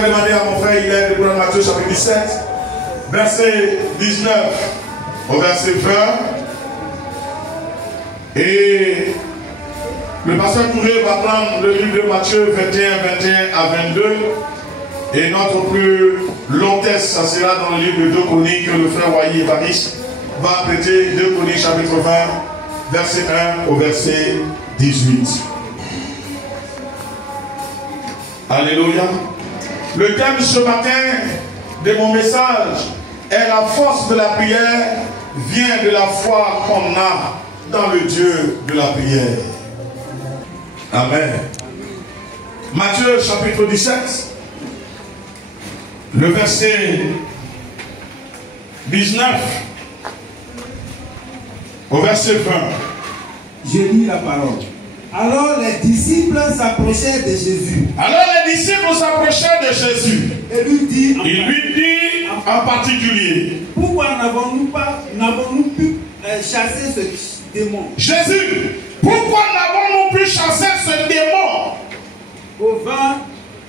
vais demander à mon frère Hilaire de prendre Matthieu chapitre 17, verset 19 au verset 20. Et le pasteur Touré va prendre le livre de Matthieu 21 à 22. Et notre plus long texte, ça sera dans le livre de 2 Chroniques que le frère Wahi Evariste va prêter. 2 Chroniques chapitre 20, verset 1 au verset 18. Alléluia. Le thème ce matin de mon message est la force de la prière vient de la foi qu'on a dans le Dieu de la prière. Amen. Matthieu chapitre 17, le verset 19 au verset 20. Je lis la parole. Alors les disciples s'approchèrent de Jésus. Et lui dit en particulier, pourquoi n'avons-nous pu chasser ce démon? Jésus, pourquoi n'avons-nous pu chasser ce démon? Au vin,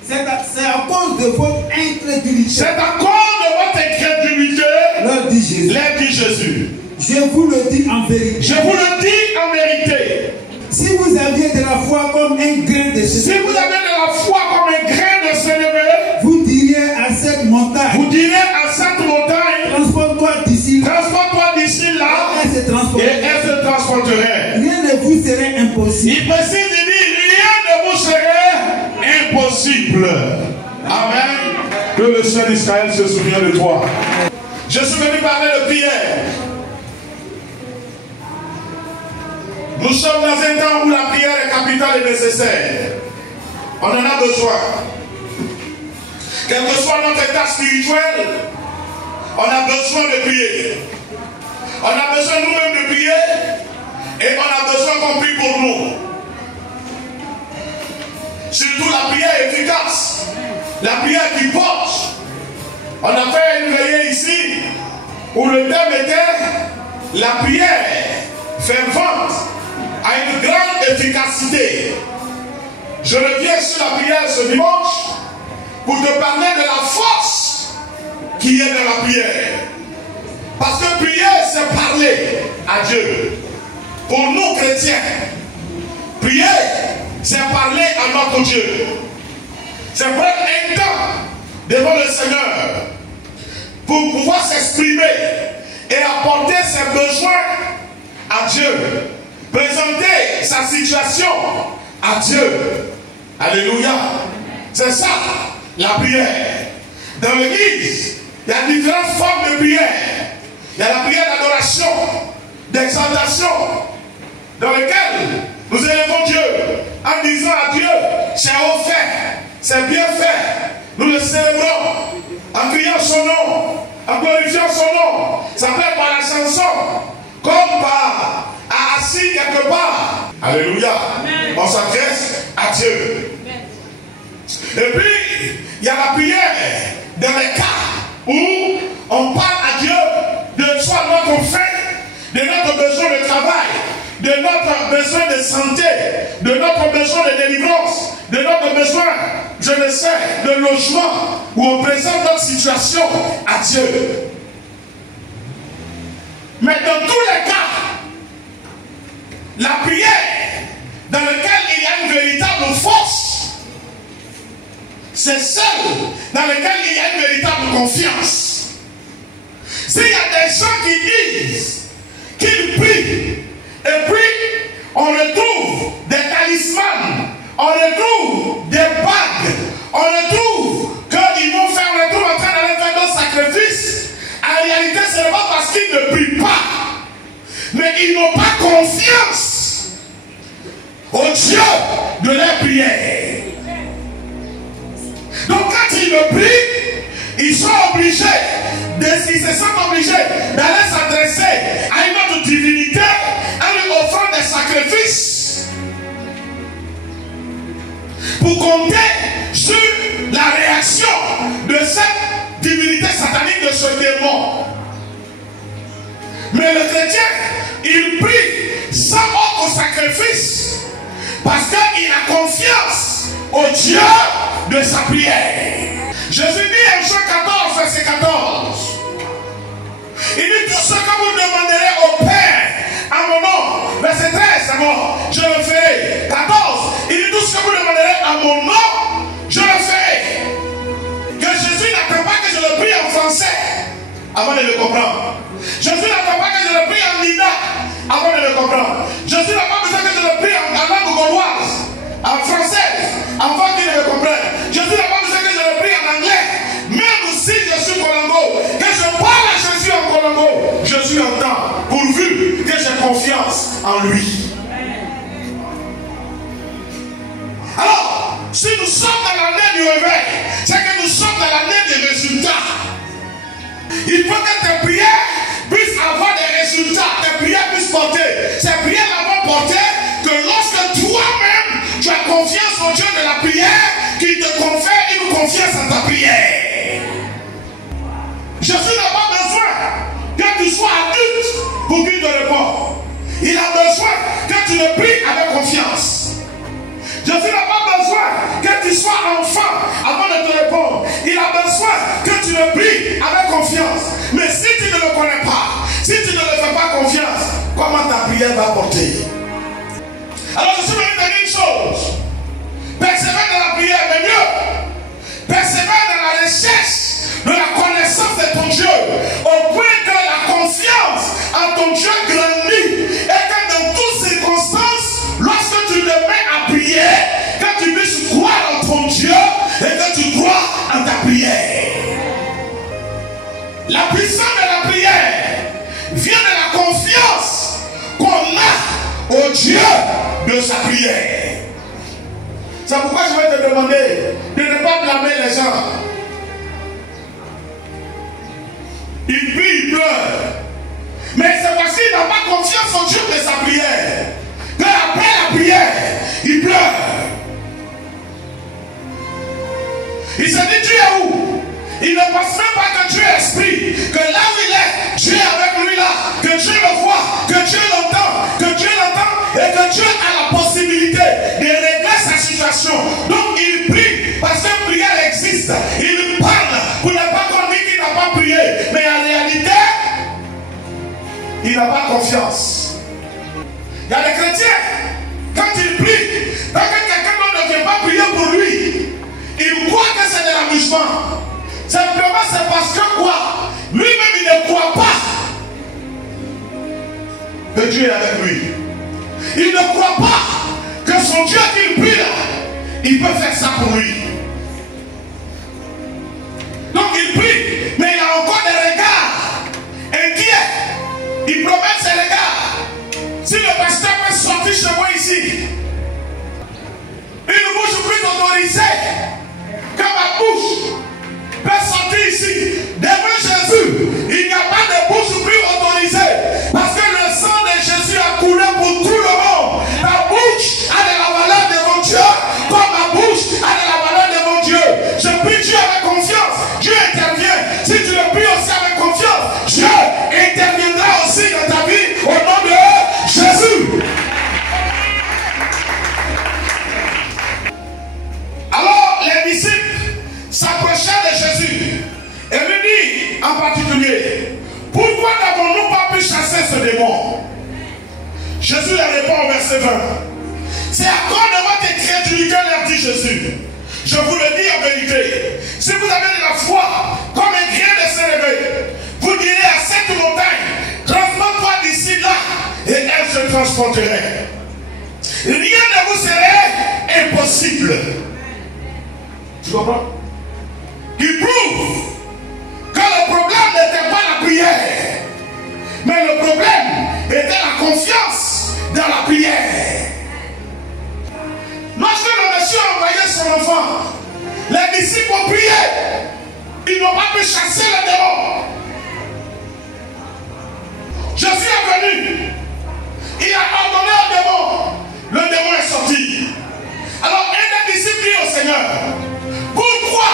c'est à cause de votre incrédulité. C'est à cause de votre incrédulité, leur dit Jésus. Je vous le dis en vérité. Si vous aviez de la foi comme un grain de sénévé, vous diriez à cette montagne, transporte-toi d'ici là, et elle se transporterait. Rien ne vous serait impossible. Il précise, il dit, rien ne vous serait impossible. Amen. Que le Seigneur d'Israël se souvienne de toi. Je suis venu parler de prière. Nous sommes dans un temps où la prière est capitale et nécessaire. On en a besoin. Quel que soit notre état spirituel, on a besoin de prier. On a besoin nous-mêmes de prier et on a besoin qu'on prie pour nous. Surtout la prière efficace, la prière qui porte. On a fait une veillée ici où le thème était la prière fervente a une grande efficacité. Je reviens sur la prière ce dimanche pour te parler de la force qui est dans la prière. Parce que prier, c'est parler à Dieu. Pour nous chrétiens, prier, c'est parler à notre Dieu. C'est prendre un temps devant le Seigneur pour pouvoir s'exprimer et apporter ses besoins à Dieu. Présenter sa situation à Dieu. Alléluia. C'est ça, la prière. Dans l'église, il y a différentes formes de prière. Il y a la prière d'adoration, d'exaltation, dans laquelle nous élevons Dieu en disant à Dieu, c'est haut fait, c'est bien fait. Nous le célébrons en criant son nom, en glorifiant son nom. Ça peut être par la chanson, comme par assis quelque part. Alléluia. Amen. On s'adresse à Dieu. Amen. Et puis, il y a la prière dans les cas où on parle à Dieu de soit notre faim, de notre besoin de travail, de notre besoin de santé, de notre besoin de délivrance, de notre besoin, je ne sais, de logement, où on présente notre situation à Dieu. Mais dans tous les cas, la prière dans laquelle il y a une véritable force, c'est celle dans laquelle il y a une véritable confiance. S'il y a des gens qui disent qu'ils prient, et puis on retrouve des talismans, on retrouve des bagues, on retrouve qu'ils vont faire le tour en train d'aller faire d'autres sacrifices, en réalité ce n'est pas parce qu'ils ne prient pas, mais ils n'ont pas confiance au Dieu de leur prière. Donc quand ils le prient, ils sont obligés, ils se sentent obligés d'aller s'adresser à une autre divinité en lui offrant des sacrifices pour compter sur la réaction de cette divinité satanique, de ce démon. Mais le chrétien, il prie sans autre sacrifice parce qu'il a confiance au Dieu de sa prière. Jésus dit en Jean 14, verset 14. Il dit tout ce que vous demanderez au Père à mon nom. Verset 13, c'est bon, je le ferai. 14, il dit tout ce que vous demanderez à mon nom, je le ferai. Que Jésus n'attend pas que je le prie en français avant de le comprendre. Jésus n'attend pas que je le prie en Nida avant de le comprendre. Jésus n'a pas besoin que je le prie en langue gauloise, en française, avant qu'il ne le comprenne. Jésus n'a pas besoin que je le prie en anglais. Même si je suis Colombo, que je parle à Jésus en Colombo, Jésus entend, pourvu que j'ai confiance en lui. Alors, si nous sommes dans l'année du réveil, c'est que nous sommes dans l'année des résultats. Il faut que tes prières puissent avoir des résultats, tes prières puissent porter. Ces prières n'ont porté que lorsque toi-même tu as confiance au Dieu de la prière, qui te confère une confiance en ta prière. Jésus n'a pas besoin que tu sois adulte pour qu'il te réponde. Il a besoin que tu le pries avec confiance. Jésus n'a pas besoin que tu sois enfant avant de te répondre. Il a besoin que tu le pries avec confiance. Mais si tu ne le connais pas, si tu ne le fais pas confiance, comment ta prière va porter? Alors je suis venu te dire une chose. Persévère dans la prière, mais mieux, persévère dans la recherche de la connaissance de ton Dieu, au point que la confiance en ton Dieu grandit, et que dans toutes circonstances, lorsque tu te mets à prier, que tu puisses croire en ton Dieu et que tu crois en ta prière. La puissance de la prière vient de la confiance qu'on a au Dieu de sa prière. C'est pourquoi je vais te demander de ne pas blâmer les gens. Il prie, il pleure. Mais c'est parce qu'il n'a pas confiance au Dieu de sa prière. Qu'après la prière, il pleure. Il se dit, Dieu est où? Il ne pense même pas que Dieu est esprit. Que là où il est, Dieu est avec lui là. Que Dieu le voit, que Dieu l'entend, et que Dieu a la possibilité de régler sa situation. Donc il prie parce que prière existe. Il parle pour ne pas qu'on dise qu'il n'a pas prié. Mais en réalité, il n'a pas confiance. Il y a des chrétiens, quand ils prient, quand quelqu'un ne vient pas prier pour lui, il croit que c'est de l'amusement. Simplement c'est parce que quoi? Lui-même il ne croit pas que Dieu est avec lui. Il ne croit pas que son Dieu qu'il prie là, il peut faire ça pour lui. Donc il prie, mais il a encore des regards inquiets. Il promène ses regards. Si le pasteur peut sortir chez moi ici, une bouche plus autorisée que ma bouche peut sortir ici. Devant Jésus, il n'y a pas de bouche plus autorisée. Parce que le sang de Jésus a coulé pour tout le monde. Ta bouche a de la valeur devant Dieu, comme ma bouche a de la valeur devant Dieu. Je prie Dieu avec confiance. Dieu intervient. Si tu le pries aussi avec confiance, Dieu interviendra aussi dans ta vie au nom de Jésus. Alors les disciples s'approchèrent de Jésus et lui dit en particulier, pourquoi n'avons-nous pas pu chasser ce démon? Jésus leur répond au verset 20. C'est à cause de votre incrédulité, leur dit Jésus. Je vous le dis en vérité, si vous avez de la foi comme un grain de sénévé, vous direz à cette montagne, transporte-toi d'ici là, et elle se transporterait. Rien ne vous serait impossible. Tu comprends? Il prouve que le problème n'était pas la prière, mais le problème était la confiance dans la prière. Lorsque le monsieur a envoyé son enfant, les disciples ont prié. Ils n'ont pas pu chasser le démon. Jésus est venu. Il a ordonné au démon. Le démon est sorti. Alors un des disciples dit au Seigneur, pourquoi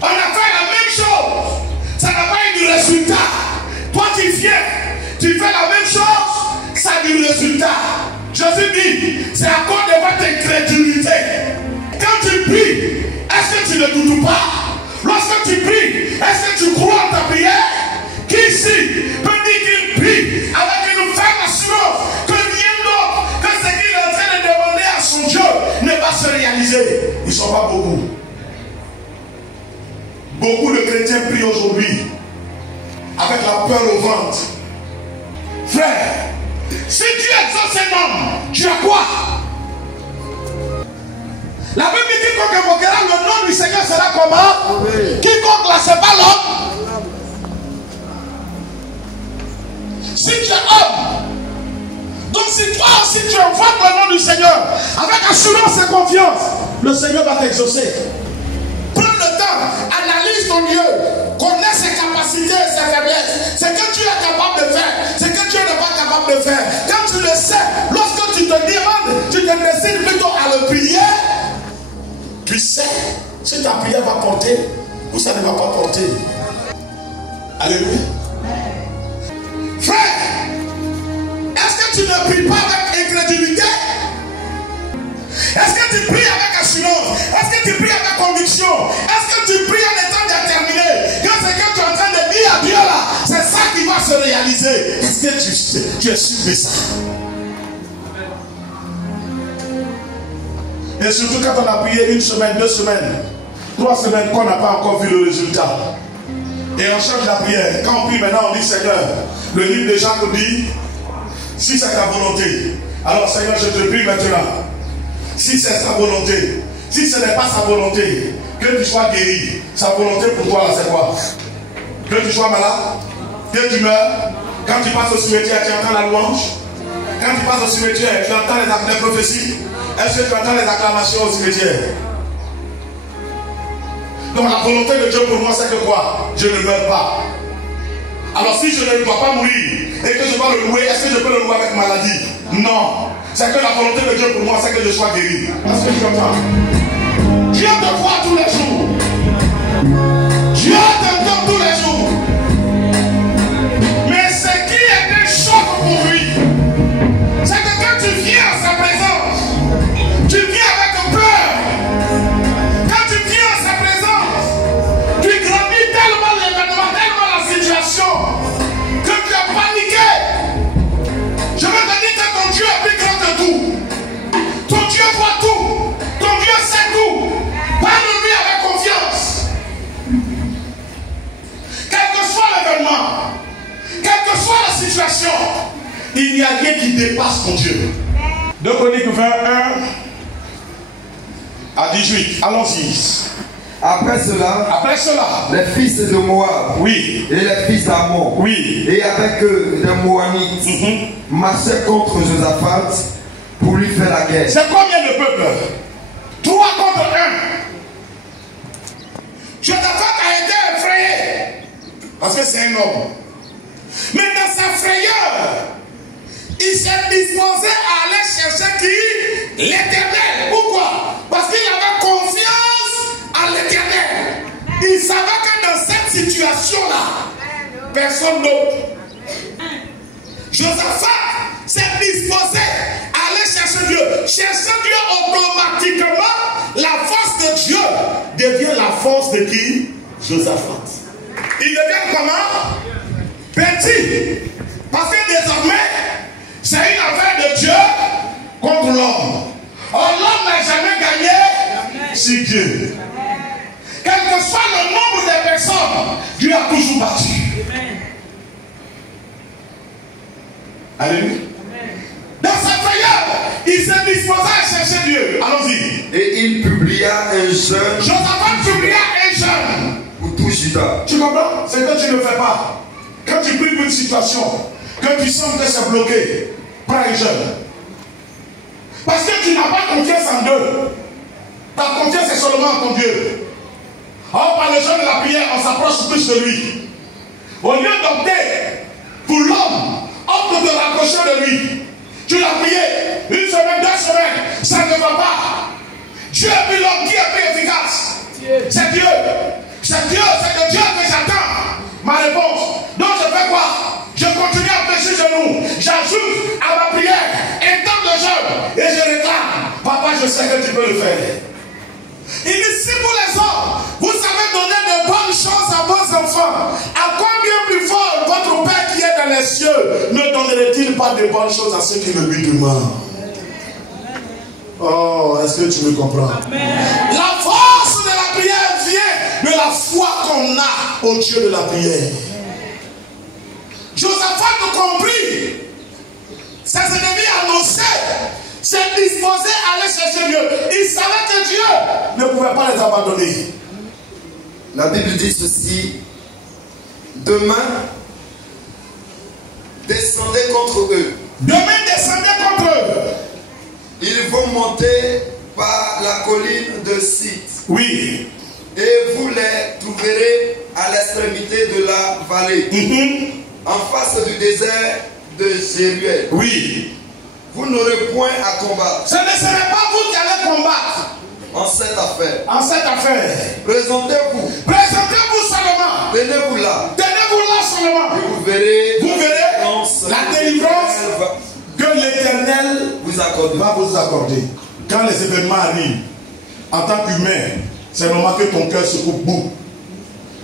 on a fait la même chose? Ça n'a pas eu du résultat. Toi tu viens, tu fais la même chose, ça a du résultat. Jésus dit, c'est à cause de votre incrédulité. Quand tu pries, est-ce que tu ne doutes pas? lorsque tu pries, est-ce que tu crois en ta prière? Qui ici peut dire qu'il prie avec une ferme assurance que rien d'autre que ce qu'il est en train de demander à son Dieu ne va se réaliser? Ils ne sont pas beaucoup. Beaucoup de chrétiens prient aujourd'hui avec la peur au ventre. Frère, si Dieu exauce un homme, tu as quoi? La Bible dit quiconque invoquera le nom du Seigneur sera comment? Oui. Quiconque là, c'est pas l'homme. Si tu es homme, donc si toi aussi tu invoques le nom du Seigneur avec assurance et confiance, le Seigneur va t'exaucer. Prends le temps, analyse ton Dieu, connais ses capacités et ses faiblesses, ce que tu es capable de faire, ce que tu n'es pas capable de faire. Quand tu le sais, lorsque tu te demandes, tu te décides plutôt à le prier, tu sais si ta prière va porter ou ça ne va pas porter. Alléluia. Frère, est-ce que tu ne pries pas avec incrédulité? Est-ce que tu pries avec assurance? Est-ce que tu pries avec conviction? Est-ce que tu pries en étant déterminé que ce que tu es en train de dire à Dieu là, c'est ça qui va se réaliser? Est-ce que tu es sûr de ça? Et surtout quand on a prié 1 semaine, 2 semaines, 3 semaines qu'on n'a pas encore vu le résultat. Et on change la prière. Quand on prie maintenant, on dit Seigneur, le livre de Jacques dit, si c'est ta volonté, alors Seigneur, je te prie maintenant. Si c'est sa volonté, si ce n'est pas sa volonté, que tu sois guéri, sa volonté pour toi là c'est quoi? Que tu sois malade, que tu meurs, quand tu passes au cimetière, tu entends la louange. Quand tu passes au cimetière, tu entends les prophéties. Est-ce que tu entends les acclamations au cimetière? Donc la volonté de Dieu pour moi c'est que quoi? Je ne meurs pas. Alors si je ne dois pas mourir et que je dois le louer, est-ce que je peux le louer avec maladie? Non. C'est que la volonté de Dieu pour moi c'est que je sois guéri. Est-ce que tu entends? Dieu te voit tous les jours. Dieu t'entend tous les jours. Mais ce qui est un choc pour lui, c'est que quand tu viens à sa présence, tu viens avec peur. Quand tu viens à sa présence, tu grandis tellement l'événement, tellement la situation, que tu as paniqué. Je veux te dire que ton Dieu est plus grand que tout. Ton Dieu voit tout. Ton Dieu sait tout. Parle-lui avec confiance. Quel que soit l'événement, quelle que soit la situation, il n'y a rien qui dépasse ton Dieu. 2 Chroniques 21 à 18. Allons-y. Après cela, les fils de Moab, oui, et les fils d'Ammon, oui, et avec eux les Moabites, marchaient contre Josaphat pour lui faire la guerre. C'est combien de peuples? 3 contre 1. Josaphat a été effrayé parce que c'est un homme. Mais dans sa frayeur, il s'est disposé à aller chercher qui? L'Éternel. Pourquoi? Parce qu'il avait confiance à l'Éternel. Il savait que dans cette situation-là, personne d'autre. Josaphat s'est disposé à aller chercher Dieu. Chercher Dieu automatiquement, la force de Dieu devient la force de qui? Josaphat. Il devient comment? Petit. Parce que désormais, c'est une affaire de Dieu contre l'homme. Or, l'homme n'a jamais gagné si Dieu. Quel que soit le nombre de personnes, Dieu a toujours battu. Alléluia. Dans sa frayeur, il s'est disposé à chercher Dieu. Allons-y. Et il publia un jeûne. Josaphat publia un jeûne. Pour tout Juda. Tu comprends? C'est que tu ne fais pas. Quand tu pries pour une situation, que tu sens que c'est bloqué, prends un jeûne. Parce que tu n'as pas confiance en Dieu. Ta confiance est seulement en ton Dieu. Or, par le jeûne de la prière, on s'approche plus de lui. Au lieu d'opter pour l'homme, opte de rapprocher de lui. Tu l'as prié 1 semaine, 2 semaines, ça ne va pas. Dieu est plus l'homme qui est plus efficace. C'est Dieu. C'est Dieu, c'est de Dieu que j'attends ma réponse. Donc je fais quoi? Je continue à pécher genoux. J'ajoute à ma prière un temps de jeûne et je réclame. Papa, je sais que tu peux le faire. Il dit, si pour les hommes, vous savez donner de bonnes enfants, à combien plus fort votre Père qui est dans les cieux ne donnerait-il pas de bonnes choses à ceux qui le lui demandent? Oh, est-ce que tu me comprends? La force de la prière vient de la foi qu'on a au Dieu de la prière. Josaphat comprit. Ses ennemis annonçaient, s'est disposé à aller chercher Dieu. Il savait que Dieu ne pouvait pas les abandonner. La Bible dit ceci: demain, descendez contre eux. Demain, descendez contre eux. Ils vont monter par la colline de Sith. Oui. Et vous les trouverez à l'extrémité de la vallée, en face du désert de Jéruel. Oui. Vous n'aurez point à combattre. Ce ne serait pas vous qui allez combattre en cette affaire. En cette affaire. Présentez-vous. Présentez-vous seulement. Tenez-vous là. Tenez-vous là seulement. Et vous verrez la délivrance que l'Éternel va vous accorder. Quand les événements arrivent, en tant qu'humain, c'est normal que ton cœur se coupe beaucoup.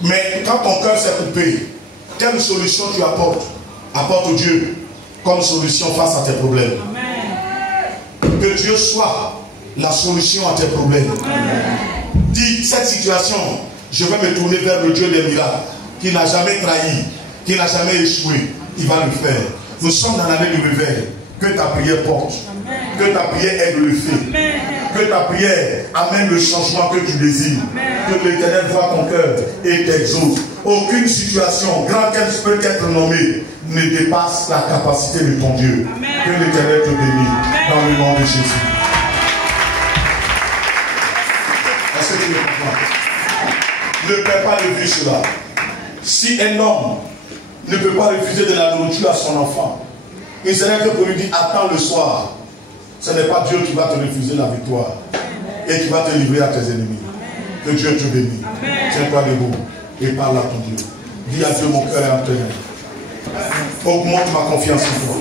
Mais quand ton cœur s'est coupé, quelle solution tu apportes? Apporte Dieu comme solution face à tes problèmes. Amen. Que Dieu soit la solution à tes problèmes. Amen. Dis, cette situation, je vais me tourner vers le Dieu des miracles, qui n'a jamais trahi, qui n'a jamais échoué. Il va le faire. Nous sommes dans l'année du réveil. Que ta prière porte. Amen. Que ta prière aide le fait. Amen. Que ta prière amène le changement que tu désires. Amen. Que l'Éternel voit ton cœur et t'exauce. Aucune situation, grande qu'elle peut être nommée, ne dépasse la capacité de ton Dieu. Amen. Que l'Éternel te bénisse dans le nom de Jésus. Est-ce que tu le comprends? Ne perds pas de vue cela. Si un homme ne peut pas refuser de la nourriture à son enfant, il serait que pour lui dire attends le soir. Ce n'est pas Dieu qui va te refuser la victoire et qui va te livrer à tes ennemis. Amen. Que Dieu te bénisse. Tiens-toi debout et parle à ton Dieu. Dis à Dieu, mon cœur est entraîné. Augmente ma confiance en toi.